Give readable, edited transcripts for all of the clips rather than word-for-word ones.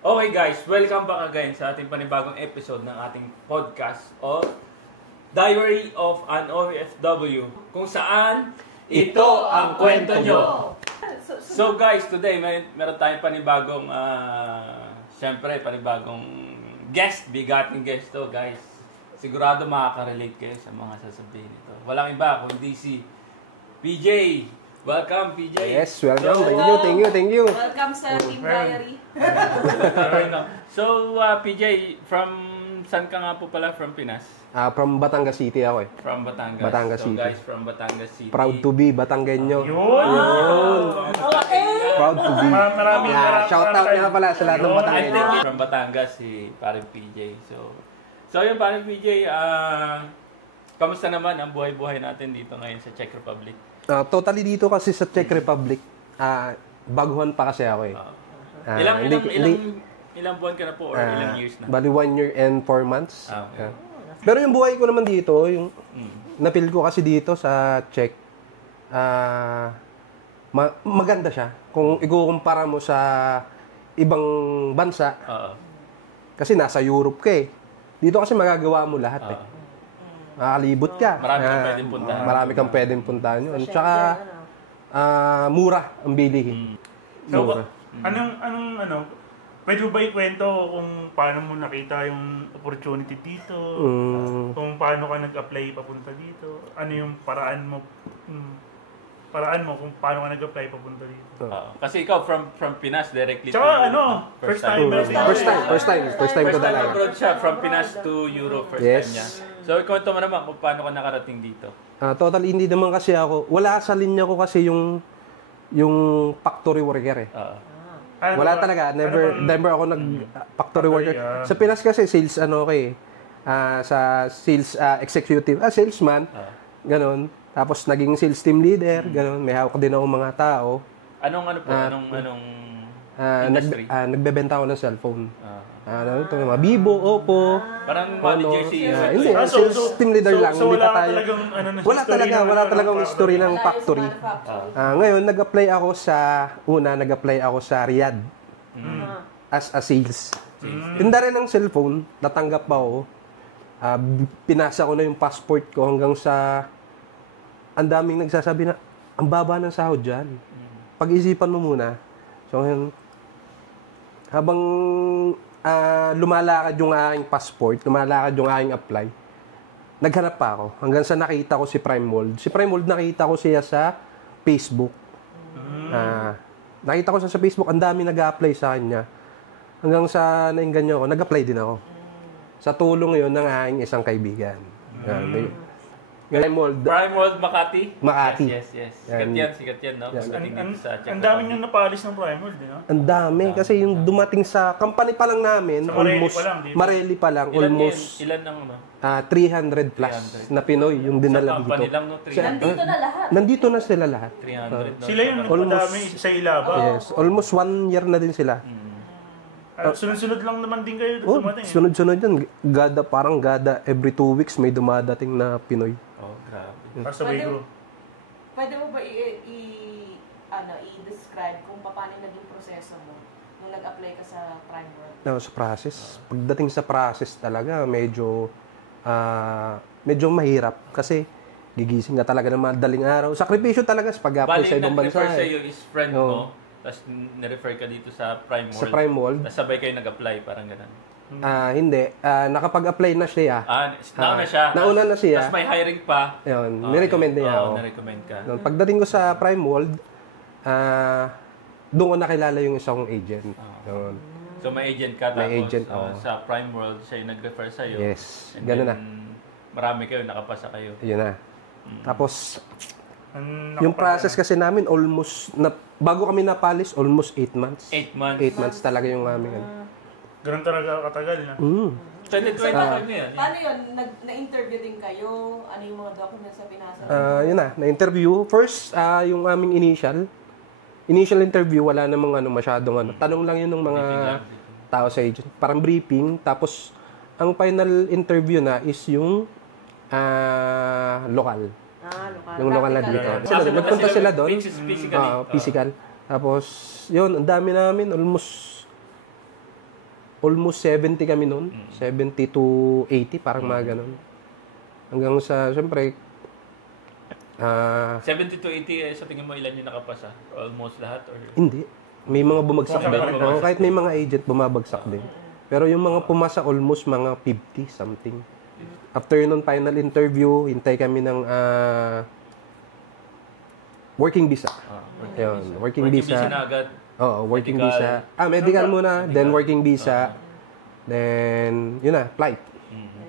Okay guys, welcome back again sa ating panibagong episode ng ating podcast of Diary of an OFW, kung saan ito ang kwento nyo. So guys, today meron tayong panibagong panibagong guest, bigating guest to guys. Sigurado makaka-relate kayo sa mga sasabihin nito. Walang iba kundi si PJ. Welcome, PJ. Yes, welcome. Thank you. Welcome sa Team Diary. So, PJ, from saan ka nga po pala? From Pinas? From Batangas City ako eh. From Batangas. Batangas so, City. guys, from Batangas City. Proud to be Batanggenyo. Yun! Proud to be. Maraming shout out nga pala sa lahat ng I Batangenyo. think from Batangas si Paring PJ. So yun, Paring PJ, kamusta naman ang buhay-buhay natin dito ngayon sa Czech Republic? Totally dito kasi sa Czech Republic, baguhan pa kasi ako eh. Ilang buwan ka na po or ilang years na? Bali 1 year and 4 months. Okay. Pero yung buhay ko naman dito, yung napil ko kasi dito sa Czech, maganda siya. Kung ikukumpara mo sa ibang bansa, kasi nasa Europe ka eh. Dito kasi magagawa mo lahat eh. Makakalibot ka. Marami kang pwedeng puntahan. Marami kang pwedeng puntahan yun. Tsaka, mura ang bilihin. So, Mura. pwede ba ikwento kung paano mo nakita yung opportunity dito? Kung paano ka nag-apply papunta dito? Ano yung paraan mo kung paano ka nag-apply papunta dito? Kasi ikaw from Pinas directly Tsaka to first time ko talaga. abroad siya from Pinas to Europe first Yes. time niya. So kwento mo naman kung paano ka nakarating dito. Totally hindi naman kasi ako, wala sa linya ko kasi yung factory worker eh. Wala talaga, never ako nag-factory worker. Sa Pinas kasi sales sa sales executive, salesman, ganun. Tapos naging sales team leader, ganun. May hawak din ako mga tao. Anong industry? Nagbebenta ako ng cellphone. Mga Vivo, Oppo. Parang manager si Hindi, sales team leader lang. So hindi wala pa tayo. Wala talagang history ng factory. Ngayon, nag-apply ako sa Riyadh as a sales. Tinda rin ng cellphone, natanggap pa ako. Pinasa ko na yung passport ko hanggang sa ang daming nagsasabi na ang baba ng sahod dyan. Pag-isipan mo muna. So, habang lumalakad yung aking passport, lumalakad yung aking apply, naghanap pa ako. Hanggang sa nakita ko si Prime World. Si Prime World nakita ko siya sa Facebook. Nakita ko siya sa Facebook, ang dami nag-a-apply sa kanya. Hanggang sa nainganyo ako, nag-apply din ako. Sa tulong yon ng aking isang kaibigan. Prime World Makati? Makati. Yes. Sikat yan, no? Yes. Ang dami nyung napalis ng Prime World, no? Ang dami. Kasi yung dumating sa company pa lang namin, sa Marelli pa lang, almost Ilan ng 300 plus na Pinoy yung dinala dito. Company lang, no? 300. Nandito na lahat. Nandito na sila lahat. 300, no? Sila yung nagpadami sa Ilaba. Yes. Almost 1 year na din sila. Sunod-sunod lang naman din kayo dumating. Sunod-sunod yan. Parang every 2 weeks may dumadating na Pinoy. Oh, grabe. Sabay ko. Pwede mo ba i-describe kung paano naging proseso mo nung nag-apply ka sa Prime World? Sa process. Pagdating sa process talaga, medyo mahirap. Kasi gigising ka talaga ng madaling araw. Sakripisyo talaga sa pag-apply sa ibang bansa. Bali, nag-refer sa'yo is friend mo, tapos nirefer ka dito sa Prime World. Sa Prime World. Tapos sabay kayo nag-apply, parang ganun. Hindi. Nakapag-apply na siya. Nauna siya. Nauna na siya. Tapos may hiring pa. Yun, nirecommend niya ako. Nirecommend ka. Pagdating ko sa Prime World, doon ko nakilala yung isang agent. Yun. So may agent ka, tapos May agent, sa Prime World, siya yung nag-refer sa'yo. Yes, And ganun then, na. Marami kayo, nakapasa kayo. Yun na. Tapos, yung process kasi namin, bago kami napalis, almost 8 months. 8 months. 8 months talaga yung aming. Ganun talaga katagal na. 2025 na yan. Paano yun? Na-interview din kayo? Ano yung mga documents na pinasa? Yun na-interview. First, yung aming initial interview, wala namang masyadong tanong lang yun ng mga tao sa agent. Parang briefing. Tapos, ang final interview na is yung lokal. Lokal. Yung lokal na dito. Nagpunta sila doon. Physical. Tapos, yun, ang dami namin. Almost almost 70 kami noon. 70 to 80, parang mga ganun. Hanggang sa, syempre, 70 to 80, sa tingin mo ilan yung nakapasa? Almost lahat? Or? hindi. May mga bumagsak din. Bumagsak. Kahit may mga agent, bumabagsak din. Pero yung mga pumasa, almost mga 50 something. After nun final interview, hintay kami ng working visa. Working visa na agad. Oo, working Medical. visa. Medical muna, then working visa. Then, yun na, flight.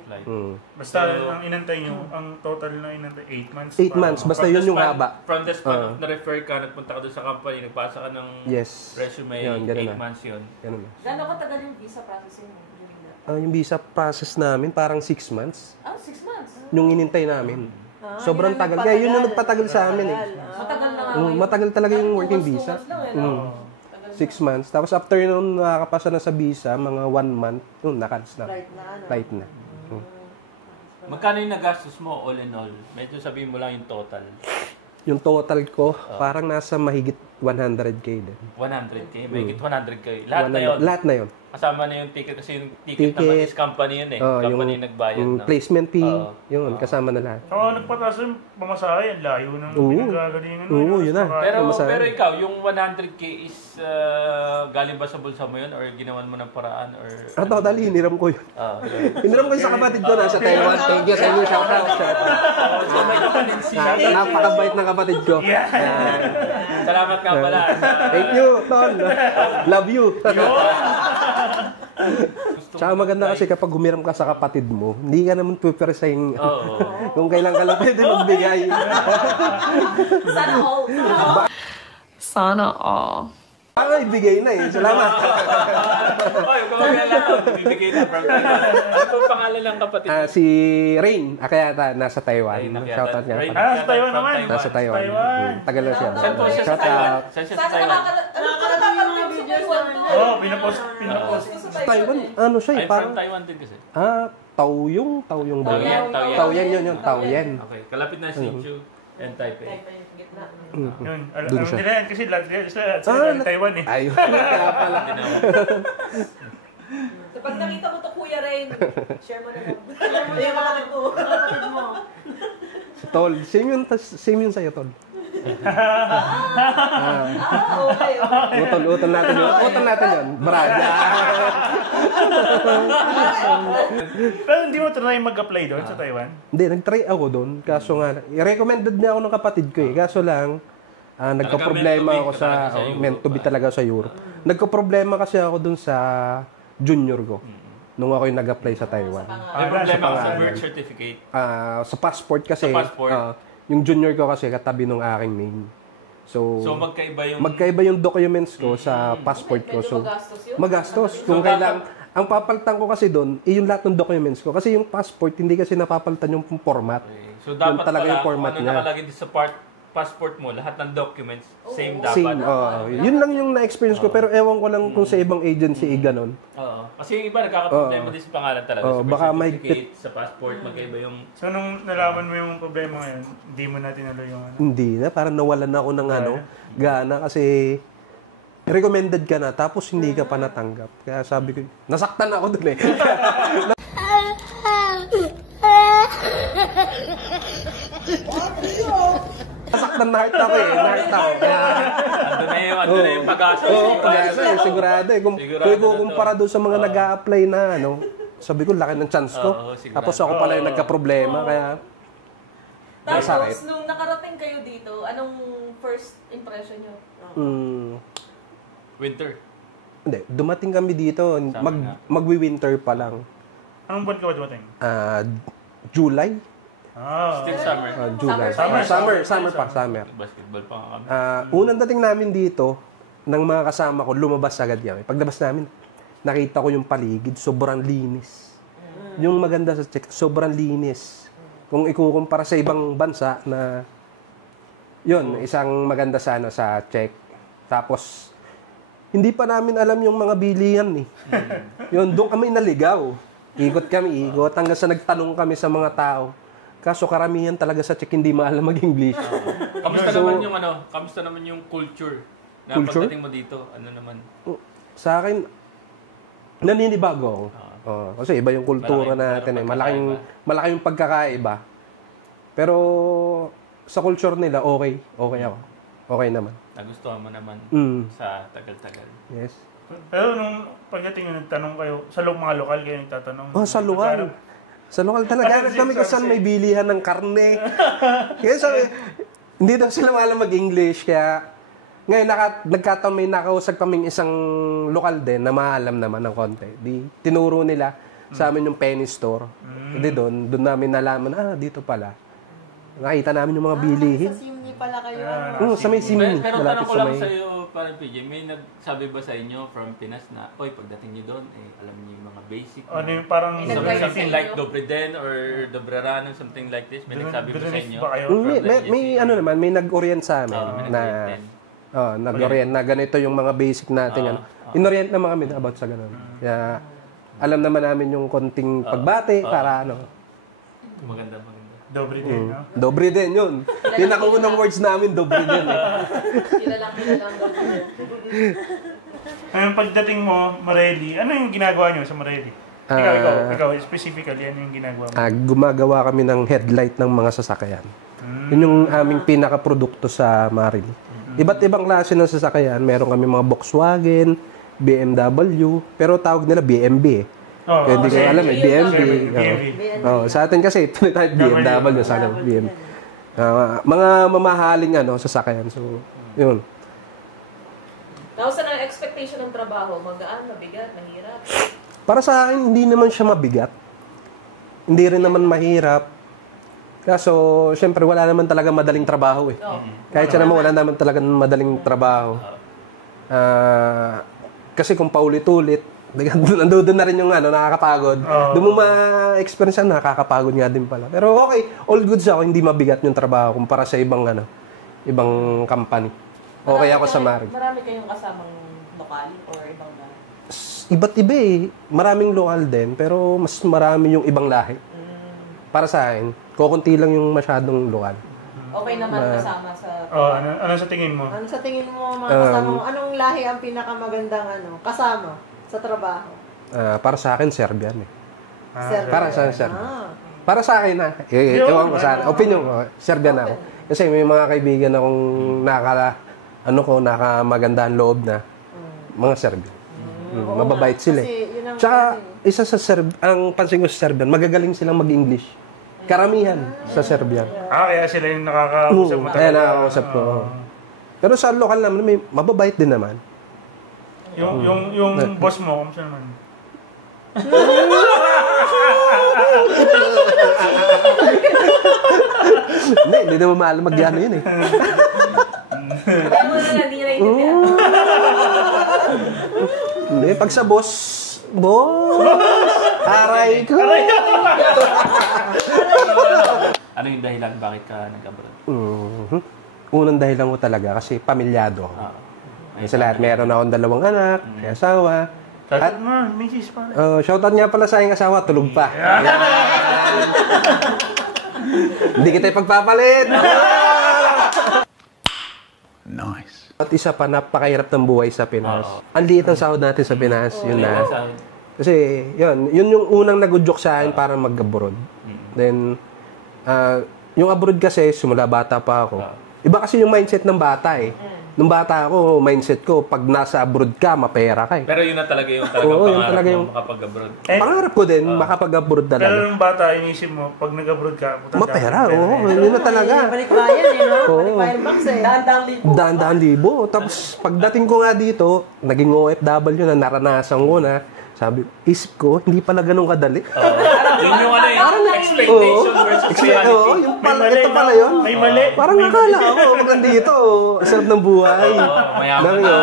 Flight. Basta ang inantay nyo, ang total na inantay, 8 months. 8 months, basta yun yung haba. From the span of na-refer ka, nagpunta ka doon sa company, nagpasa ka ng Yes. resume, Yun, 8 ganun na. months yun. Ganun na. Gano'n katagal yung visa processing mo during that? Yung visa process namin, parang 6 months. 6 months. Yung inintay namin. Sobrang yun ang tagal. Kaya yun yung nagpatagal sa amin eh. Matagal na nga. Matagal talaga yung working Almost 2 visa. months lang, no? 6 months. Tapos after nun nakakapasa na sa visa, mga 1 month, nakalis na. Right na ano. Flight na. Magkano yung nagastos mo all in all? Medyo sabihin mo lang yung total. Yung total ko, parang nasa mahigit 100K din. 100K, mahigit 100K. Lahat na yun. Lahat na yun. Kasama na yung ticket kasi yung ticket naman is company yun eh. Company yung nagbayad. yung No? placement fee, Oo. yun, kasama na lahat. Saka nagpataas yung pamasahe, ang layo ng Oo. pinagagalingan. Oo, yun na. Pero ikaw, yung 100K is galing ba sa bulsa mo yun or ginawan mo ng paraan or Totally, hiniram ko yun. yun. Hiniram ko yun sa kapatid ko na sa Taiwan. Thank you sa inyo, shout out. So, may kapatid siya. Napakabait ng kapatid ko. Salamat ka pala. Thank you, Ton. Love you. Tsaka maganda kasi kapag humiram ka sa kapatid mo, hindi ka naman pupersahin kung kailan ka lang pwede magbigay. Sana all. Sana all. Para ibigay na eh. Salamat. Oy, kung lang, bibigay na from Taiwan. Ano pong pangalan ng kapatid? Si Rain, Akayata, nasa Taiwan. Shout out niya. Sa Taiwan naman. Nasa Taiwan. Tagal na siya. Saan po siya sa Shout Taiwan? out. Saan siya sa Sana Taiwan? nakakarating yung mga videos namin. Oo, pinapost. Taiwan, ano siya eh. I'm from Parang, Taiwan din kasi. Taoyong ba yun? Taoyuan. Taoyuan yun, Taoyuan. Okay, kalapit na Hsinchu and Taipei. Yun. Alam Doon siya. nila yan kasi lahat sa Taiwan eh. Ayun, kaya pala. So, pag nakita mo to, Kuya Rain, share mo na lang. Share mo na yung kapatid mo. Kapatid mo. Tol, same yun sa'yo, Tol. Okay. Utol natin yun. Utol natin yun. Braga. Pero hindi mo try mag-apply doon sa Taiwan? Hindi, nag-try ako doon. Kaso nga, recommended niya ako ng kapatid ko eh. Kaso lang, nagka-problema ako sa, meant to be talaga sa Europe. Nagka-problema kasi ako doon sa junior ko. Nung ako yung nag-apply sa Taiwan. May problema ako sa birth certificate. Sa passport kasi, Sa passport? yung junior ko kasi katabi nung aking name. So magkaiba yung documents ko sa passport ko. So, magastos yun. magastos. Kung kailang, ang papalitan ko kasi doon, yung lahat ng documents ko. Kasi yung passport, hindi kasi napapalitan yung format. So dapat Yun talaga pala, yung format kung ano niya. nakalagay din sa passport mo, lahat ng documents, same Same, dapat. yun lang yung na-experience ko. Pero ewan ko lang kung sa ibang agency, ganon. Oo. Kasi yung iba nagkakaproblema din sa pangalan talaga. Sa birth baka certificate, sa passport, magkaiba yung... So nung nalaman mo yung problema ngayon, hindi mo na tinalo yung ano? Hindi na, parang nawalan ako ng gana kasi recommended ka na tapos hindi ka pa natanggap. Kaya sabi ko, nasaktan ako dun eh. Nasaktan na heart ako eh. Na-heart ako. Kaya, Ando na yung pag-asa. oo, pag-asa eh, sigurado eh. Kung Sigurado ikukumpara doon sa mga nag-a-apply na sabi ko, laki ng chance ko. Oo, sigurado. Tapos ako pala yung nagka-problema. Kaya, masakit. Tapos, nung nakarating kayo dito, anong first impression nyo? Winter. Hindi, dumating kami dito. Magwi-winter pa lang. Anong buwan ka ba dumating? July? Still summer. July. Summer. Basketball pa nga kami. Unang dating namin dito, ng mga kasama ko, lumabas agad kami. Paglabas namin, nakita ko yung paligid, sobrang linis. Yung maganda sa Czech, sobrang linis. Kung ikukumpara sa ibang bansa na, yun, isang maganda sa Czech. Tapos, hindi pa namin alam yung mga bilihan eh. Yun, doon kami naligaw. Ikot hanggang sa nagtanong kami sa mga tao. Kaso karamihan talaga sa Czech hindi maalam mag-English. Kamusta naman yung culture? Na Culture? pagdating mo dito, ano naman? Sa akin, Naninibago ako. Kasi iba yung kultura natin eh. Malaki yung pagkakaiba. Pero sa culture nila, okay ako. Okay naman. Nagustuhan mo naman sa tagal-tagal. Yes. Pero nung pagdating yung nagtanong kayo, sa mga lokal kayo nagtatanong? Sa lokal. Sa lokal talaga. Hanap kami kung saan may bilihan ng karne. Kaya sabi, hindi daw sila malam mag-English. Kaya ngayon nagkataon may nakausap kaming isang lokal din na maalam naman ng konti. Di tinuro nila sa amin yung penny store. Hindi doon namin nalaman, dito pala. Nakita namin yung mga bilihin. Sa Simni pala kayo. Sa may Simni. Pero tanong ko lang sa'yo, parang PJ, may nagsabi ba sa inyo from Pinas na, pagdating niyo doon, alam niyo yung mga basic. Ano yung parang... Something like Dobreden or Dobrerano, something like this? May nagsabi ba sa inyo? May nag-orient sa amin na... nag-orient na ganito yung mga basic natin. In-orient naman kami about sa ganun. Kaya alam naman namin yung konting pagbate para Maganda. Dobreden, no? Dobreden yun. Pinakaunang words namin, Dobreden. Kilalang Dobreden. Ngayon, pagdating mo, Mareli, ano yung ginagawa nyo sa Mareli? Ikaw, specifically, ano yung ginagawa mo? Gumagawa kami ng headlight ng mga sasakyan. Yun yung aming pinaka-produkto sa Mareli. Iba't ibang klase ng sasakyan. Meron kami mga Volkswagen, BMW, pero tawag nila BMB eh. Kaya hindi ko alam BMB. Sa atin kasi, ito na BMW sa atin, BMB. Mga mamahaling sasakyan. So, yun. Tapos ano ang expectation ng trabaho? Magaan, mabigat, mahirap? Para sa akin, hindi naman siya mabigat. Hindi rin naman mahirap. Kaso, syempre, wala naman talaga madaling trabaho eh. Kahit siya naman, wala naman talaga madaling trabaho. Kasi kung paulit-ulit, nandoon na rin yung nakakapagod. Doon mo ma-experience nakakapagod nga din pala. Pero okay, all good ako, hindi mabigat yung trabaho kumpara sa ibang company. Okay ako sa Mareg. Marami kayong kasamang lokal or ibang lahi? Iba't iba eh. Maraming lokal din, pero mas marami yung ibang lahi. Para sa akin, kukunti lang yung masyadong lokal. Okay naman kasama sa... Ano sa tingin mo? Ano sa tingin mo mga kasama mo? Anong lahi ang pinakamagandang kasama sa trabaho? Para sa akin, Serbian eh. Serbian. Para sa Serbian. Para sa akin ewan ko sa opinion ko, Serbian ako. Kasi may mga kaibigan akong nakamagandang loob na mga Serbian. Mababait sila eh. Tsaka, isa sa ang pansin ko sa Serbian, magagaling silang mag-English. Karamihan sa Serbian. Kaya sila yung nakakausap mo. Kaya nakakausap ko. Pero sa lokal naman, may mababait din naman. Yung boss mo, kung saan naman? Hindi naman maalam mag-ano yun eh. Kaya mo na hindi naiintindihan. Hindi, pag sa boss, aray ko. Ano yung dahilan bakit ka nag-abroad? Unang dahilan ko talaga kasi pamilyado ako. Sa lahat, meron akong 2 anak, may asawa. Shoutout mo, misis pa. Shoutout nga pala sa aking asawa, tulog pa. Hindi kita ipagpapalit. Nice. At isa pa, napakahirap ng buhay sa Pinas. Ang liit ng sahod natin sa Pinas, yun na. Kasi, yun yung unang nag-udyok sa akin para mag-abroad. Then, yung abroad kasi, simula bata pa ako. Iba kasi yung mindset ng bata eh. Nung bata ako, mindset ko, pag nasa abroad ka, mapera ka eh. Pero yun na talaga yung pangarap mo makapag-abroad. Pangarap ko din, makapag-abroad talaga. Pero nung bata, inisip mo, pag nag-abroad ka, mapera, yun na talaga. Balikbayan Balikbayan box eh. Daan-daan libo. Tapos, pagdating ko nga dito, naging OFW na, naranasan ko na, sabi, isip ko, hindi pala ganun kadali. Yun yung expectation versus reality. Ito pala yun. May mali. Parang nakala ako, pag nandito, sarap ng buhay. Mayaman na.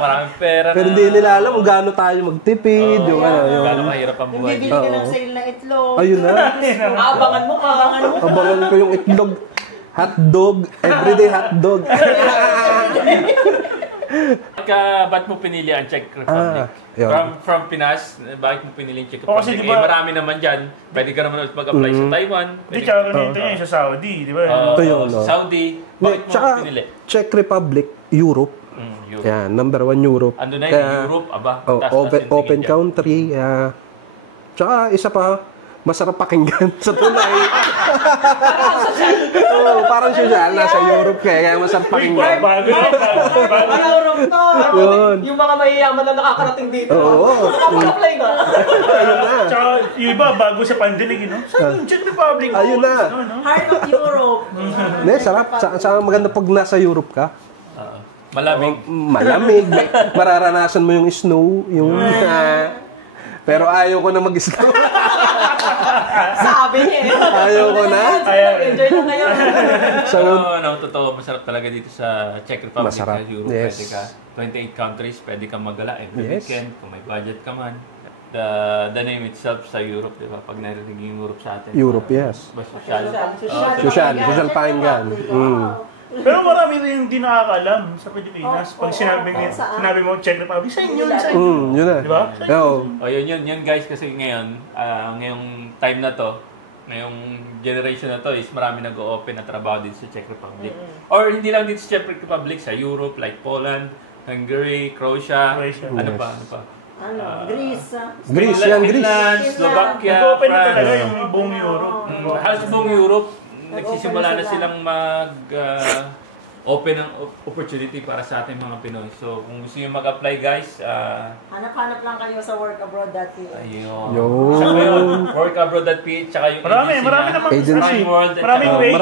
Maraming pera na. Pero hindi nila alam kung gaano tayo magtipid. Gaano mahirap ang buhay. Bibili ka ng sale na itlog. Ayun na. Abangan mo. Abangan ko yung itlog. Hotdog. Everyday hotdog. Ba't mo pinili ang Czech Republic? From Pinas, bakit mo pinili ang Czech Republic? Kasi diba, marami naman dyan. Pwede ka naman mag-apply sa Taiwan. Hindi, tsaka ganito yun sa Saudi, di ba? Yun, Saudi. Bakit mo pinili? Czech Republic, Europe. Europe. Yan, number 1 Europe. Ando na Kaya, yung Europe, aba. oh, taas-taas open, yung tingin open dyan. country. Tsaka isa pa, masarap pakinggan sa tulay. Oo, parang social. Nasa Europe kaya masarap pakinggan. Bago na. Ano Europe to? Yun. Yung mga mayayaman na nakakarating dito. Oo. Nakapag-apply ka. Ayun na. Tsaka yung iba, bago sa pandinig, no? Saan yung Czech Republic? Ayun na. No? Heart of Europe. Hindi, sarap. Saka maganda pag nasa Europe ka. Malamig. Malamig. Mararanasan mo yung snow. Yung... pero ayaw ko na mag-snow. Sabi niya eh. Ayaw ko na. Enjoy lang kayo. Totoo, masarap talaga dito sa Czech Republic. Masarap, Sa Europe, yes. pwede ka. 28 countries, pwede kang magala every Yes. weekend, kung may budget ka man. The name itself sa Europe, di ba? Pag narinig yung Europe sa atin. Europe, yes. Ba, social. Social pakinggan. Pero marami rin hindi nakakaalam sa Pilipinas. Pag sinabi mo Czech Republic, sa inyo, sa inyo. Yun na. Di ba? Oo. O yun guys, kasi ngayon, ngayong time na to, ngayong generation na to is marami nag-o-open na trabaho dito sa Czech Republic. Or hindi lang dito sa Czech Republic, sa Europe, like Poland, Hungary, Croatia. Ano Yes. pa? Ano, Greece. Greece yan, Greece. Finland, Slovakia, Nag-open na talaga France. yung buong Europe. Halos buong Europe, nagsisimula na silang open ng opportunity para sa ating mga Pinoy. So, kung gusto nyo mag-apply guys, Hanap-hanap lang kayo sa workabroad.ph. ayun. Yun. Sa ngayon, workabroad.ph, tsaka yung Marami na, naman. Agency. Prime World, at Maraming saka way.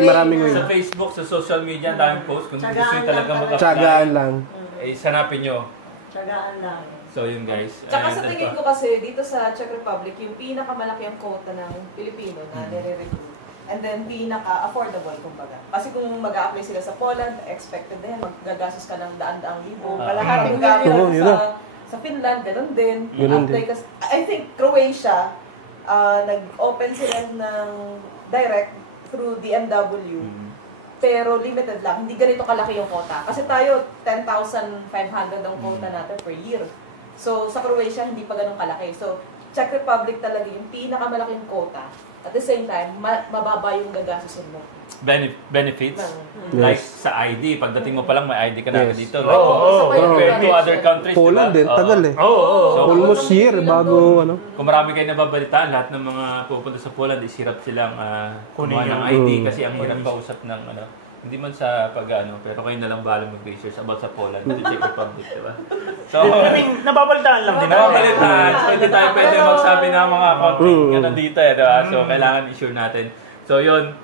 Maraming way. sa Facebook, sa social media, daming post. Kung gusto nyo Tsagaan talaga lang mag-apply, Tsagaan lang. sanapin nyo. Tsagaan lang. So, yun guys. Tsaka Ayun, sa ano tingin pa? ko kasi, dito sa Czech Republic, yung pinakamalaki ang quota ng Pilipino na nire-recruit. And then, pinaka-affordable, kumbaga. Kasi kung mag-a-apply sila sa Poland, expected din, magagastos ka ng daan-daang libo. Kalahating Oo, yun na. sa Finland, ganun din. Ganun Apply din. ka I think Croatia, nag-open sila ng direct through DMW. Pero limited lang. Hindi ganito kalaki yung quota. Kasi tayo, 10,500 ang quota natin per year. So, sa Croatia, hindi pa ganun kalaki. So, Czech Republic talaga yung pinakamalaking quota. At the same time, mababa yung gagastusin mo. Benefits? Yes. Like sa ID. Pagdating mo pa lang, may ID ka na Yes. dito. Oo. Compared to other countries, Poland diba? din, tagal eh. Oo. So, Almost year bago ano. kung marami kayo nababalitaan, lahat ng mga pupunta sa Poland, isirap silang kumuha ng ID kasi ang hirap kausap ng hindi man sa pag-ano, pero kayo na lang bahala mag-research about sa Poland, sa Czech Republic, diba? So, I mean, nababalitaan lang din. nababalitaan, hindi tayo pwede magsabi ng mga konting dito diba? So, kailangan i-sure natin. So, yun,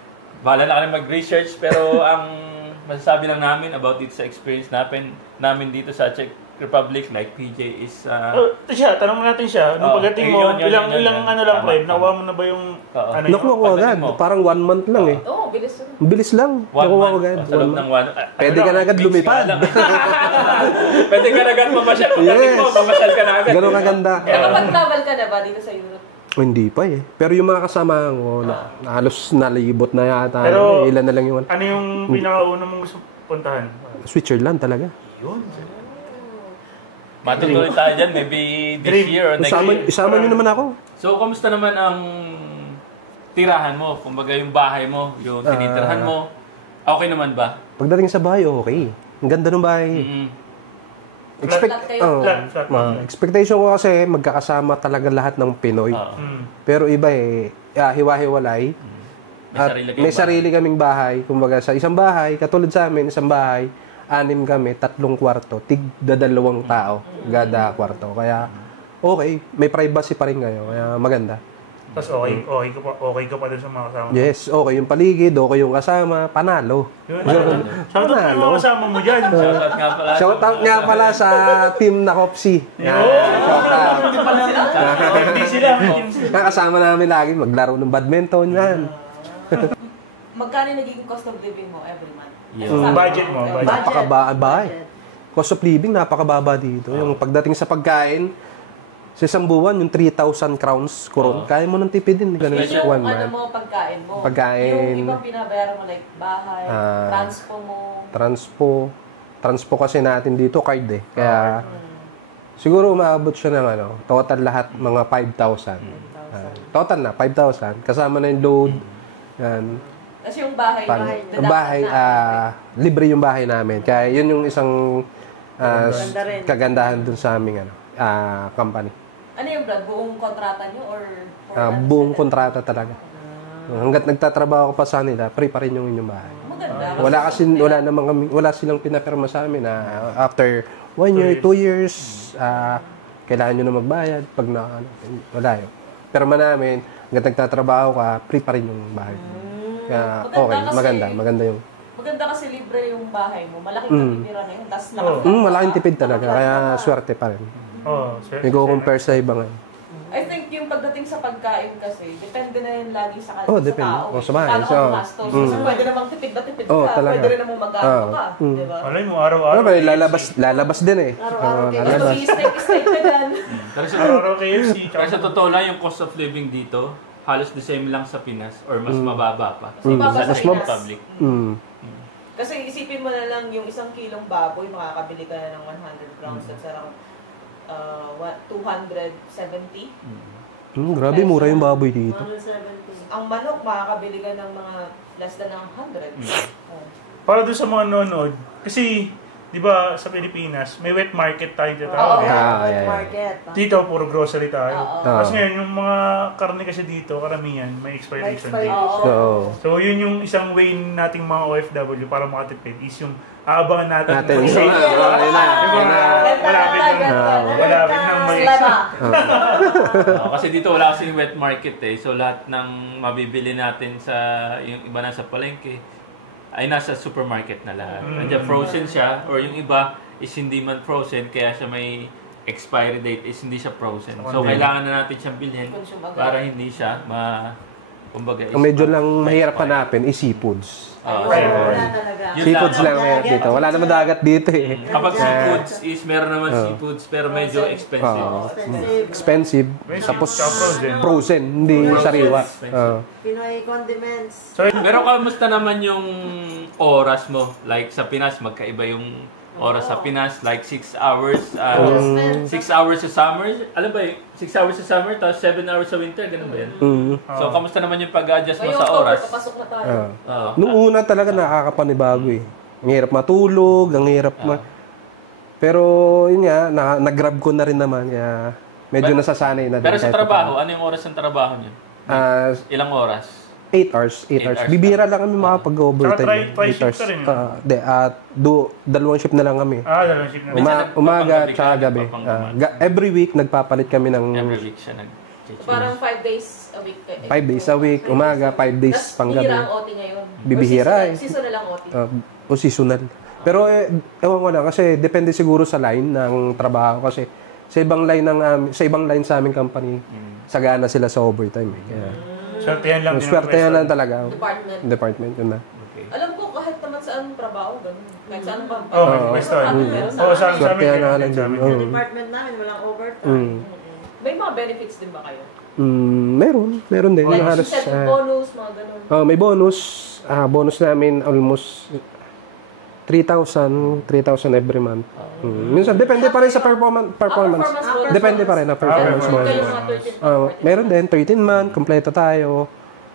bahala na kami mag-research, pero ang masasabi lang namin about dito sa experience namin dito sa Czech Republic, like PJ is... Tanong natin siya, nung pagdating mo, yun, ilang ano lang, tama, Prime, tama. nakuha mo na ba yung... ano yun? Nakuha ko agad. Parang 1 month lang eh. Oo, bilis yun. Bilis lang. 1 Nakuha ko month. agad. Sa loob 1 ng month. 1 Pwede ka na agad lumipad. Pwede ka na agad mamasyal. Pagdating mo, mamasyal ka na agad. Ganun kaganda. Nakapag-travel ka na ba dito sa Europe? Hindi pa eh. Pero yung mga kasama ko, halos nalibot na yata. Pero- Ilan na lang yung Ano yung pinakauna mong gusto puntahan? Switzerland talaga. Yun. Matutuloy tayo dyan, maybe this year or next year. Isama nyo naman ako. So, kamusta naman ang tirahan mo? Kumbaga yung bahay mo, yung tinitirahan mo. Okay naman ba? Pagdating sa bahay, okay. Ang ganda ng bahay. Flat kayo? Flat. Expectation ko kasi magkakasama talaga lahat ng Pinoy. Pero iba eh, hiwa-hiwalay. At may sarili kaming bahay. Kumbaga sa isang bahay, katulad sa amin, isang bahay, 6 kami, 3 kwarto, tig-2 tao, gada kwarto. Kaya, okay, may privacy pa rin kayo. Kaya maganda. Tapos okay ka pa dun sa mga kasama. Yes, okay yung paligid, okay yung kasama, panalo. Shoutout sa mga kasama mo dyan. Shoutout nga pala. Shoutout nga pala sa team na Kopsi. Shoutout. Hindi sila. Kasama namin lagi maglaro ng badminton yan. Magkano yung nagiging cost of living mo every month? Budget mo. Napakababa eh. Cost of living, napakababa dito. Yung pagdating sa pagkain, sa isang buwan, yung 3,000 crowns koron, kaya mo nang tipidin. Ganun Yung sa one ano month. mo, pagkain mo. Pagkain. Yung ibang binabayaran mo like bahay, transpo mo. Transpo kasi natin dito, card eh. Kaya, siguro umaabot siya ng total lahat, mga 5,000. Total na, 5,000. Kasama na yung load. Yan. Kasi yung bahay, libre yung bahay namin. Kaya yun yung isang kagandahan dun sa aming company. Ano yung Brad? Buong kontrata nyo or buong kontrata talaga. Hanggat nagtatrabaho ko pa sa nila, free pa rin yung inyong bahay. Maganda. Wala silang pinapirma sa amin na after 1 year, 2 years, kailangan nyo na magbayad. Pag wala yun. Pero namin, hanggat nagtatrabaho ka, free pa rin yung bahay. Kaya, okay, maganda yung... Maganda kasi libre yung bahay mo. Malaking natitira na yun. Tapos malaking tipid talaga. Kaya swerte pa rin. May compare sa ibang. I think yung pagdating sa pagkain kasi, depende na yun lagi sa depende. tao. Sa bahay. Kano ka gumastos. Kasi pwede namang tipid na tipid ka. talaga. Pwede rin namang mag-ano ka. Diba? Alay mo, araw-araw. Lalabas din eh. Araw-araw Steak ka dyan. Araw-araw KFC. Pero sa totoo lang, yung cost of living dito, halos the same lang sa Pinas or mas mababa pa. Mas Sa Republic. Kasi isipin mo na lang yung 1 kilong baboy, makakabili ka na ng 100 grams. That's around 270. Grabe, mura yung baboy dito. 170. Ang manok, makakabili ka ng mga less than 100. Para doon sa mga nanonood, kasi, di ba, sa Pilipinas, may wet market tayo dito. Market. Dito, puro grocery tayo. Oo. Tapos ngayon, yung mga karne kasi dito, karamihan, may expiration date. So, yun yung isang way nating mga OFW para makatipid is yung aabangan natin. Malapit ng may... Kasi dito wala kasing wet market eh. So lahat ng mabibili natin sa yung iba nasa palengke ay nasa supermarket na lahat. Nandiyan frozen siya or yung iba is hindi man frozen kaya siya may expiry date is hindi siya frozen. So kailangan na natin siyang bilhin para hindi siya kumbaga Ang medyo lang mahirap hanapin is seafoods. Wala talaga. Seafoods lang meron dito. Wala naman dagat dito eh. Kapag seafoods is meron naman seafoods pero medyo expensive. Expensive. Tapos frozen, hindi sariwa. Pinoy condiments. Pero kamusta naman yung oras mo? Like sa Pinas, magkaiba yung oras sa Pinas, like 6 hours. 6 hours sa summer. Alam ba 6 hours sa summer, tapos 7 hours sa winter, ganun ba yan? So, kamusta naman yung pag-adjust mo sa oras? Papasok na tayo. Noong una talaga nakakapanibago eh. Ang hirap matulog, ang hirap Pero yun nga, nag-grab ko na rin naman. Kaya medyo nasasanay na din. Pero sa trabaho, ano yung oras ng trabaho niyo? Ilang oras? 8 hours. Bibira lang kami makapag-overtime. Try shift ka rin yun? Dalawang shift na lang kami. Dalawang shift na lang. Umaga tsaka gabi. Every week, nagpapalit kami ng... Every week siya Parang 5 days a week. 5 days a week, umaga, 5 days pang gabi. Bibihira ang OT ngayon. Bibihira eh. Seasonal ang OT. O seasonal. Pero ewan ko lang kasi depende siguro sa line ng trabaho kasi sa ibang line sa aming company, sagana sila sa overtime. Swertehan lang talaga. Department yun na. Alam ko kahit naman saan trabaho, ganun. Kahit saan ba? Swertehan na lang din. Sa department namin, walang overtime. May mga benefits din ba kayo? Meron din. Like bonus, mga ganun. May bonus. Bonus namin almost 3,000 every month. Minsan, depende pa rin sa performance. Depende pa rin na performance bonus. Meron din, 13-month, kompleto tayo.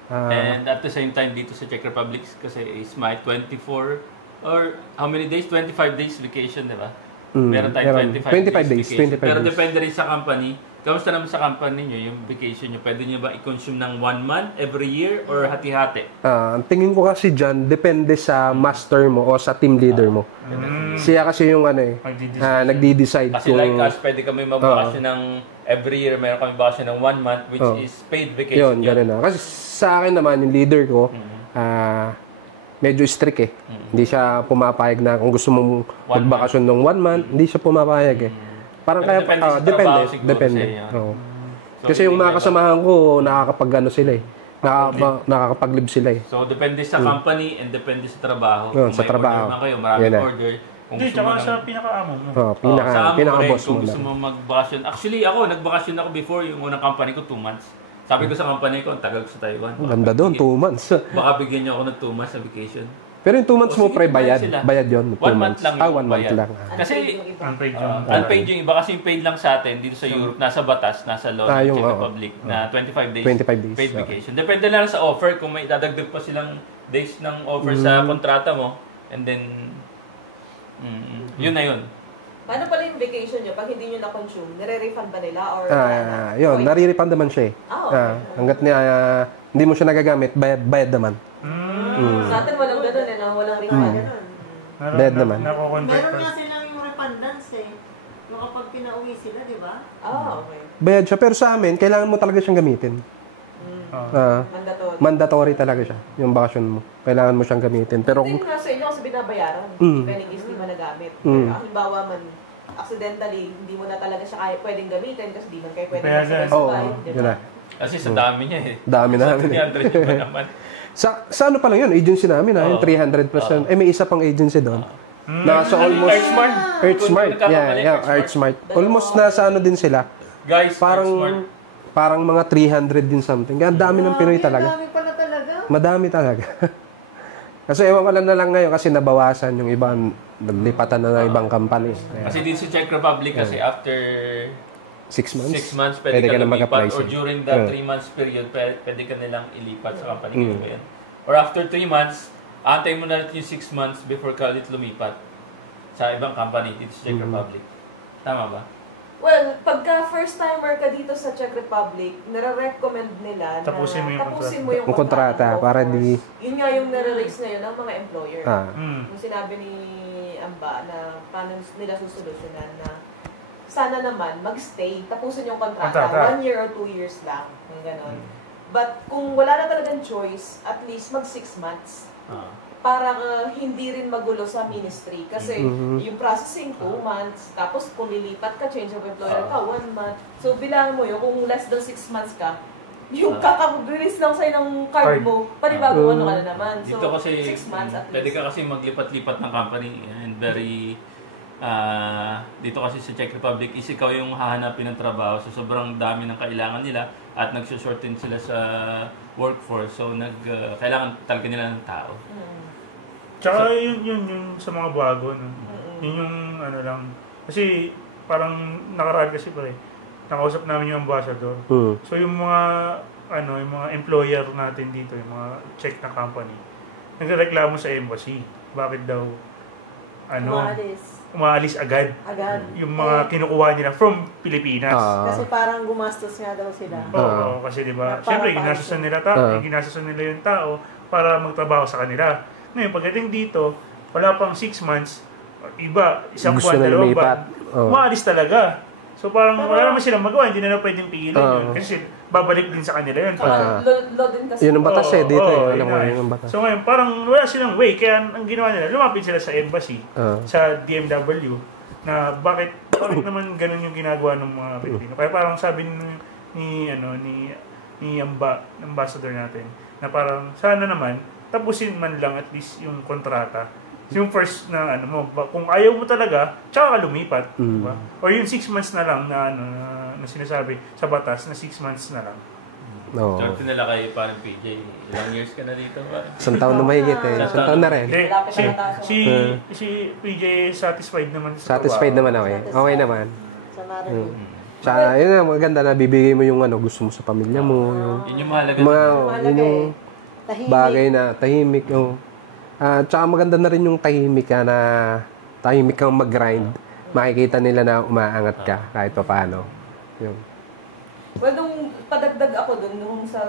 And at the same time, dito sa Czech Republic, kasi is my 24, or how many days? 25 days vacation, di ba? Meron tayong 25 days vacation. Pero depende rin sa company. Kamusta naman sa company nyo, yung vacation nyo? Pwede nyo ba i-consume ng 1 month every year or hati-hati? Tingin ko kasi dyan, depende sa master mo o sa team leader mo. Siya kasi yung nagdi-decide. Kasi like us, pwede kami magbakasyon ng every year, meron kami bakasyon ng 1 month which is paid vacation. Yun, ganun na. Kasi sa akin naman, yung leader ko, medyo strict eh. Hindi siya pumapayag na kung gusto mong magbakasyon ng 1 month, hindi siya pumapayag eh. Parang kaya depende. Kasi yung mga kasamahan ko nakakapag-ano sila eh. Nakakapag-live sila eh. So depende sa company and depende sa trabaho. Kung sa trabaho. Order kayo, maraming order. Hindi, tsaka sa pinaka-amo mo. Pinaka-boss mo. Kung gusto mo magbakasyon. Actually ako, nagbakasyon ako before yung unang company ko 2 months. Sabi ko sa company ko, ang tagal ko sa Taiwan. Ganda doon, 2 months. Baka bigyan niyo ako ng 2 months na vacation. Pero yung 2 months mo bayad yun. 1 month lang yung 1 month lang. Kasi unpaid yung iba kasi yung paid lang sa atin dito sa Europe, nasa batas, nasa law ng Czech Republic na 25 days paid vacation. Depende na lang sa offer kung may dadagdag pa silang days ng offer sa kontrata mo, and then, yun na yun. Paano pala yung vacation nyo? Pag hindi nyo na-consume, nire-refund ba nila? Or yun, nare-refund naman siya eh. Okay. Hanggat hindi mo siya nagagamit, bayad naman. Sa atin walang ganun eh, no? Walang refund. Bayad naman. Meron nga silang yung refundance eh. Yung kapag pinauwi sila, di ba? Okay. Bayad siya, pero sa amin, kailangan mo talaga siyang gamitin. Mandatory. Mandatory talaga siya, yung bakasyon mo. Kailangan mo siyang gamitin. Pero Tingin nga sa inyo kasi binabayaran. Depending is di mo nagamit. Halimbawa man, accidentally, hindi mo na talaga siya kaya pwedeng gamitin kasi di man kayo pwedeng sabay-sabay. yun na. Kasi sa dami niya eh. Dami namin. 300 pa naman. Sa ano pa lang yun, agency namin yung 300%. May isa pang agency doon. Nasa almost... Earthsmart. Yeah, Earthsmart. Almost nasa ano din sila. Guys, Parang mga 300 din something. Kaya ang dami ng Pinoy talaga. Madami pala talaga. Madami talaga. Kasi ewan ko na lang ngayon kasi nabawasan yung ibang naglipatan na ng ibang company. Kasi dito sa Czech Republic kasi after 6 months? 6 months pwede ka na mag-apply lumipat or during the 3 months period pwede ka nilang ilipat sa company. Or after 3 months, antayin mo na yung 6 months before ka ulit lumipat sa ibang company dito sa Czech Republic. Tama ba? Well, pagka first timer ka dito sa Czech Republic, nare-recommend nila na Tapusin mo yung kontrata para di... Yun nga yung nare-raise ngayon ng mga employer. Mm. Yung sinabi ni Amba na paano nila susolusyonan na sana naman mag-stay, tapusin yung kontrata. 1 year or 2 years lang. Yung ganon. But kung wala na talagang choice, at least mag 6 months. Para hindi rin magulo sa ministry. Kasi yung processing, 2 months. Tapos kung lilipat ka, change of employer ka, 1 month. So bilangan mo yun, kung less than 6 months ka, yung kaka-release lang sa'yo ng card mo, panibagong ano ka na naman. So, dito kasi, 6 months at least. pwede ka kasi maglipat-lipat ng company and very... dito kasi sa Czech Republic is ikaw yung hahanapin ng trabaho. So sobrang dami ng kailangan nila at nagsushorten sila sa workforce. So kailangan talaga nila ng tao. Tsaka yun sa mga bago, no? Yun yung ano lang. Kasi parang nakaraan kasi pare. Nakausap namin yung ambassador. So yung mga yung mga employer natin dito, yung mga Czech na company, nagreklamo sa embassy. Bakit daw umaalis agad. Yung mga kinukuha nila from Pilipinas. Kasi parang gumastos nga daw sila. Oo, kasi di ba? Siyempre, ginastosan nila yung tao para magtrabaho sa kanila. Ngayon, pagdating dito, wala pang 6 months, iba, isang buwan, 2 buwan, umaalis talaga. So parang wala naman silang magawa, hindi na pwedeng pigilan yun. Kasi babalik din sa kanila yun. Yun ang batas dito. Alam mo yun ang batas. So ngayon, parang wala silang way. Kaya ang ginawa nila, lumapit sila sa embassy, sa DMW, na bakit naman ganun yung ginagawa ng mga Pilipino. Kaya parang sabi ni ambassador natin, na parang sana naman, tapusin man lang at least yung kontrata. Yung first na kung ayaw mo talaga, tsaka ka lumipat, diba? Or yung 6 months na lang na sinasabi sa batas na 6 months na lang. No. Sorte nila kayo parang PJ. Ilang years ka na dito ba? Isang taon na mahigit eh. Isang taon na rin. Si PJ satisfied naman sa Satisfied naman ako eh. Okay naman. Tsaka yun nga, maganda na bibigay mo yung gusto mo sa pamilya mo. Yun yung mahalaga. Yun yung bagay na tahimik. Tsaka maganda na rin yung tahimik ka na tahimik kang mag-grind. Makikita nila na umaangat ka kahit pa paano. Yun. Well, nung padagdag ako dun, yung sa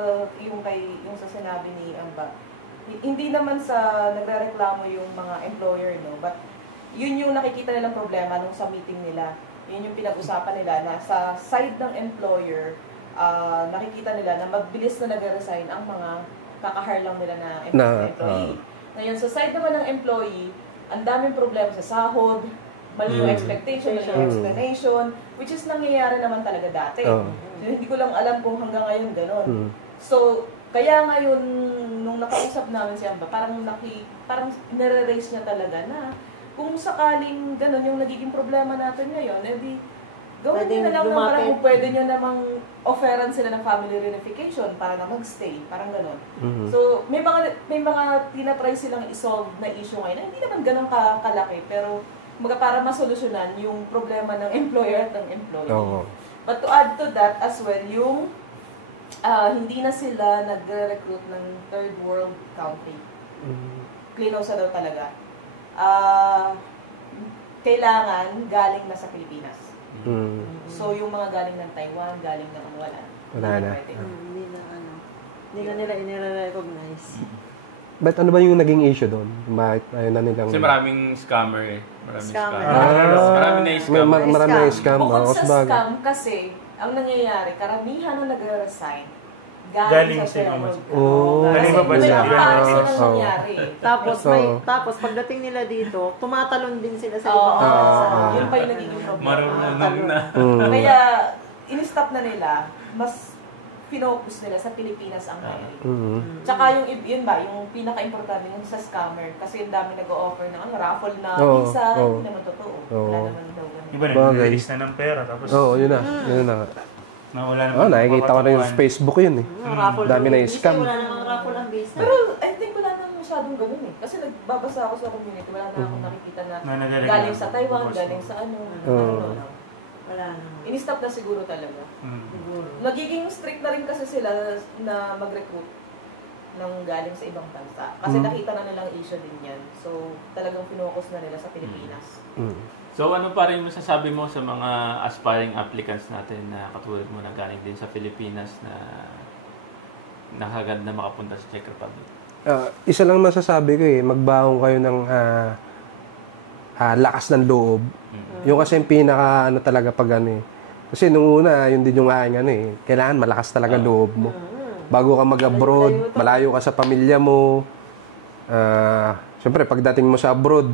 sinabi ni Amba, hindi naman sa nagrereklamo yung mga employer, no? But yun yung nakikita nilang problema nung sa meeting nila. Yun yung pinag-usapan nila na sa side ng employer, nakikita nila na magbilis na nag-resign ang mga kakahire lang nila na employee. Ngayon, sa side naman ng employee, ang daming problema sa sahod, mali yung expectation, mali yung explanation, which is nangyayari naman talaga dati. So, hindi ko lang alam kung hanggang ngayon gano'n. So, kaya ngayon, nung nakausap namin si Amba, parang nare-raise niya talaga na kung sakaling gano'n yung nagiging problema natin ngayon, edi gawin nyo na lang na parang kung pwede nyo namang offeran sila ng family reunification para na mag-stay, parang gano'n. So, may mga tinatry silang isolve na issue ngayon na hindi naman gano'n kalaki, pero para masolusyonan yung problema ng employer at ng employee. But to add to that as well, yung hindi na sila nagre-recruit ng third world country. Klinosa daw talaga. Kailangan galing na sa Pilipinas. So, yung mga galing ng Taiwan, galing ng wala na. Hindi na nila inire-recognize. But ano ba yung naging issue doon? Bakit ayaw na nilang... Kasi maraming scammer eh. Maraming Scammer. Maraming na-scam. Marami na scam. Bukod sa scam, kasi, ang nangyayari, karamihan na nag-resign, Galing galing sa sa Sherwood. Galing ba ba May sa comparison Pilipinas? ang nangyari. Tapos pagdating nila dito, tumatalon din sila sa Oo, ibang bansa. yun pa yung nagiging problema. Marunong na. Kaya, in-stop na nila, mas pinocus nila sa Pilipinas ang hiring. Tsaka yun ba, yung pinaka-importante yung sa scammer. Kasi yung dami nag-o-offer ng raffle na visa, hindi naman totoo. Wala naman daw ganun. Iba nag-release na ng pera. Tapos, yun na. Yun na. wala naman. Nakikita ko na yung Facebook yun eh. Dami na yung scam. Wala namang raffle ang visa. Pero I think wala nang masyadong ganun eh. Kasi nagbabasa ako sa community, wala na akong nakikita na galing sa Taiwan, galing sa ano. Wala naman. In-stop na siguro talaga. Siguro. Nagiging strict na rin kasi sila na mag-recruit ng galing sa ibang bansa. Kasi nakita na nilang issue din yan. So, talagang pinocus na nila sa Pilipinas. So ano pa rin masasabi mo sa mga aspiring applicants natin na katulad mo na galing din sa Pilipinas na nakagad na makapunta sa Czech Republic? Isa lang masasabi ko magbaon kayo ng lakas ng loob. Yung kasi yung pinaka talaga pag Kasi nung una, yun din yung aking kailangan malakas talaga loob mo. Bago ka mag-abroad, malayo ka sa pamilya mo. Siyempre, pagdating mo sa abroad,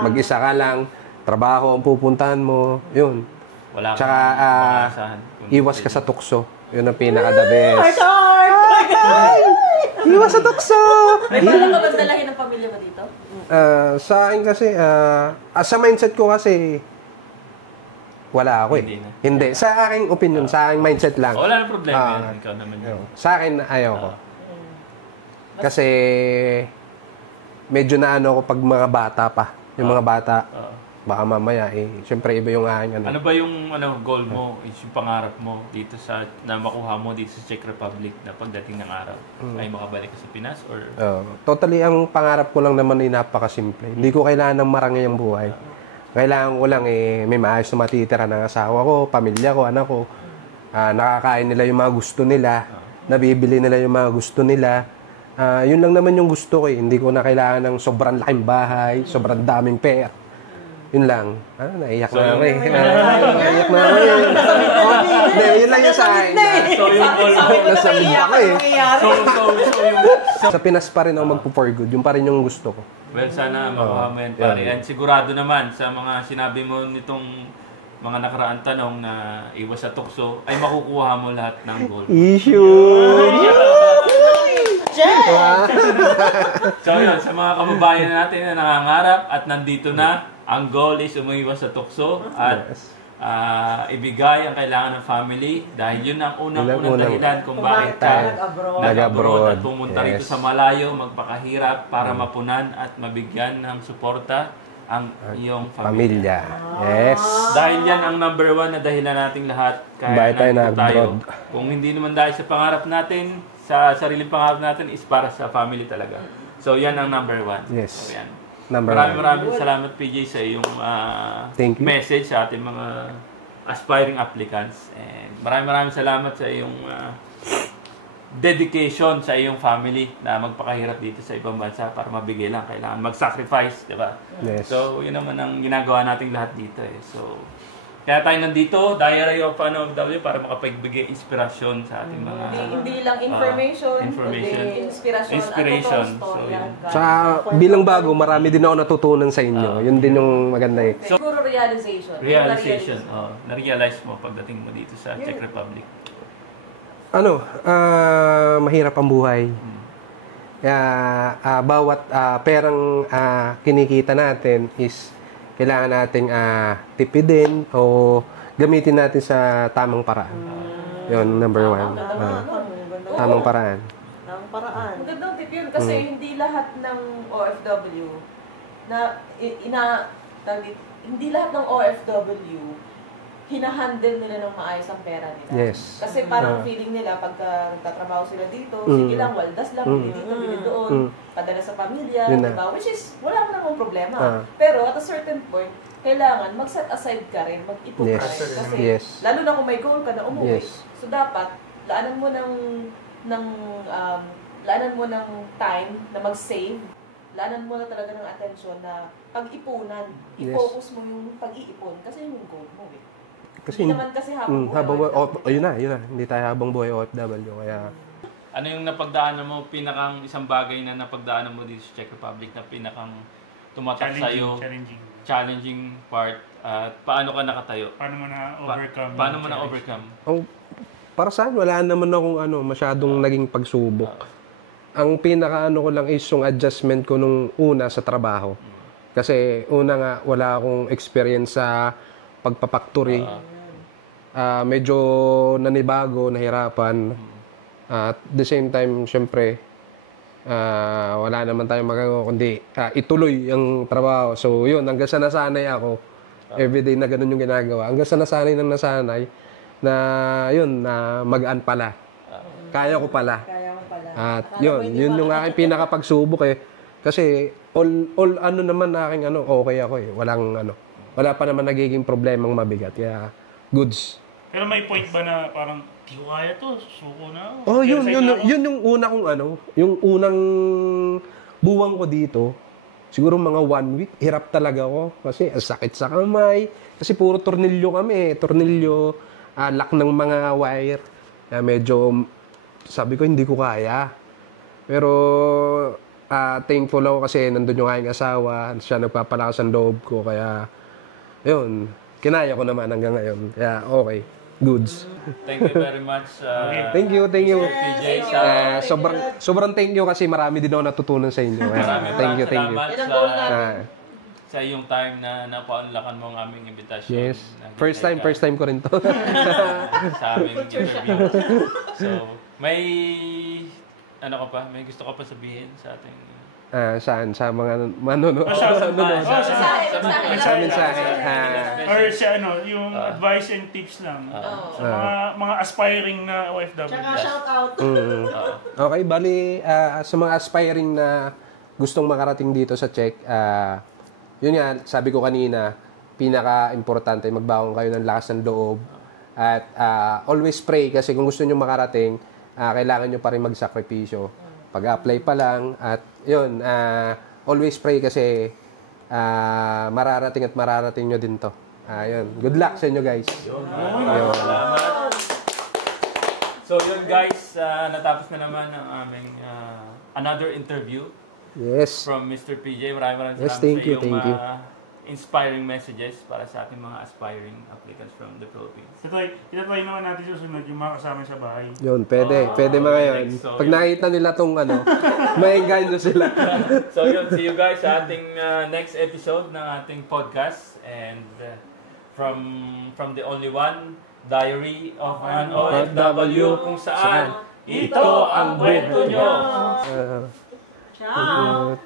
mag-isa ka lang, trabaho ang pupuntahan mo, yun. Wala Tsaka, maasahan. iwas ka sa tukso. Yun ang pinaka-the best. Iwas sa tukso! May balak ka ba dalahin ng pamilya mo dito? Sa akin kasi, sa mindset ko kasi, wala ako Hindi. Sa aking opinion, sa aking mindset lang. Wala na problema yan. Ikaw naman yun. Sa akin, ayaw ko. Kasi, medyo na ako pag mga bata pa. Yung mga bata, baka mamaya siyempre iba yung aking Ano ba yung goal mo, yung pangarap mo dito na makuha mo dito sa Czech Republic na pagdating ng araw? Ay makabalik ka sa Pinas or? Totally, ang pangarap ko lang naman ay napakasimple. Hindi ko kailangan ng marangay ang buhay. Kailangan ko lang may maayos na matitira ng asawa ko, pamilya ko, anak ko. Nakakain nila yung mga gusto nila, nabibili nila yung mga gusto nila. Yun lang naman yung gusto ko Hindi ko na kailangan ng sobrang laking bahay, sobrang daming pera. Yun lang. Naiyak na ako Naiyak na ako yun lang yung sa akin. So yung goal mo, Nasabi ako so Sa Pinas pa rin ako magpo-for good. Yung pa rin yung gusto ko. well, sana makuha mo yan pare. And sigurado naman sa mga sinabi mo nitong mga nakaraang tanong na iwas sa tukso, ay makukuha mo lahat ng goal. Issue! So yun, sa mga kababayan natin na nangangarap at nandito na, ang goal is umiwas sa tukso at ibigay ang kailangan ng family dahil yun ang unang dahilan kung bakit ka nag-abroad at pumunta rito sa malayo, magpakahirap para mapunan at mabigyan ng suporta ang iyong pamilya. Yes. Dahil yan ang number one na dahilan nating lahat kaya nandito tayo. Kung hindi naman dahil sa pangarap natin, sa sariling pangarap natin is para sa family talaga. So yan ang number one. Yes. So, yan. Maraming salamat PJ sa iyong message sa ating mga aspiring applicants. And maraming salamat sa iyong dedication sa iyong family na magpakahirap dito sa ibang bansa para mabigay lang. Kailangan mag-sacrifice, di ba? Yes. So, yun naman ang ginagawa nating lahat dito So, kaya tayo nandito, Diary of an OFW, para makapagbigay inspirasyon sa ating mga... Hindi lang information, kundi inspiration. So, yun. Sa bilang bago, marami din ako natutunan sa inyo. Yun din yung maganda Siguro realization. Na-realize mo pagdating mo dito sa Czech Republic. Mahirap ang buhay. Bawat perang kinikita natin is kailangan nating tipidin o gamitin natin sa tamang paraan. Yun, number one. Tamang paraan. Tamang paraan. Magandang tip yun kasi hindi lahat ng OFW hindi lahat ng OFW hinahandle nila ng maayos ang pera nila. Yes. Kasi parang feeling nila pagka nagtatrabaho sila dito, sige lang, waldas lang, bili dito, bili doon, padala sa pamilya, diba? Which is, wala mo namang problema. Pero at a certain point, kailangan mag-set aside ka rin, mag-ipon ka rin. Kasi lalo na kung may goal ka na umuwi. So dapat, laanan mo ng time na mag-save. Laanan mo na talaga ng attention na pag-ipunan. I-focus mo yung pag-iipon kasi yun yung goal mo eh. Kasi hindi naman kasi habang yun na. Hindi tayo habang buhay OFW. Kaya ano yung napagdaanan mo, pinakang isang bagay na napagdaanan mo dito sa Czech Republic na pinakang tumatak sa'yo? Challenging part. At paano ka nakatayo? Paano mo na-overcome? Paano mo na-overcome? Para saan, wala naman akong masyadong naging pagsubok. Ang pinaka ko lang is yung adjustment ko nung una sa trabaho. Kasi una nga, wala akong experience sa pagpapaktory. Medyo nanibago, nahirapan. At the same time, syempre, wala naman tayong magagawa kundi ituloy ang trabaho. So yun, hanggang sa nasanay ako, everyday na ganun yung ginagawa. Hanggang sa nasanay na yun, magaan pala. Kaya ko pala. At yun yung aking pinakapagsubok eh. Kasi all naman aking okay ako eh. Wala pa naman nagiging problemang mabigat. Kaya goods. Pero may point ba na parang di ko kaya to, suko na ako. Oh, yun yung una kong yung unang buwang ko dito. Siguro mga 1 week, hirap talaga ako. Kasi sakit sa kamay. Kasi puro tornilyo kami. Tornilyo, lock ng mga wire. Kaya medyo, sabi ko, hindi ko kaya. Pero, thankful ako kasi nandun yung aking asawa. Siya nagpapalakas ang loob ko. Kaya, yun, kinaya ko naman hanggang ngayon. Kaya, okay. Goods. Thank you very much. Thank you. PJ. Sobrang thank you kasi marami din ako natutunan sa inyo. Thank you. Salamat sa iyong time na napaunlakan mo ang aming invitation. Yes. First time ko rin to. Sa aming interview. So, may gusto ka pa sabihin sa ating Saan? Sa mga manonood? Sa amin sa akin. Or sa yung advice and tips lang. Sa mga aspiring na OFW. Tsaka shoutout. Okay, bali, sa mga aspiring na gustong makarating dito sa Czech, yun nga, sabi ko kanina, pinaka-importante, magbaon kayo ng lakas ng loob. At always pray kasi kung gusto nyo makarating, kailangan nyo pa rin magsakripisyo. Pag-apply pa lang at yun, always pray kasi mararating nyo din to. Yun. Good luck sa inyo guys. Salamat. So yun guys, natapos na naman ang aming another interview from Mr. PJ. Maraming salamat thank you, sa iyong inspiring messages para sa ating mga aspiring applicants from the Philippines. Itatry naman natin susunod yung mga kasama sa bahay. Yun, pwede mga yun. Pag nakita nila tong maengganyo sila. So yun, see you guys sa ating next episode ng ating podcast. And from the only one, Diary of an OFW, kung saan ito ang kwento nyo. Ciao!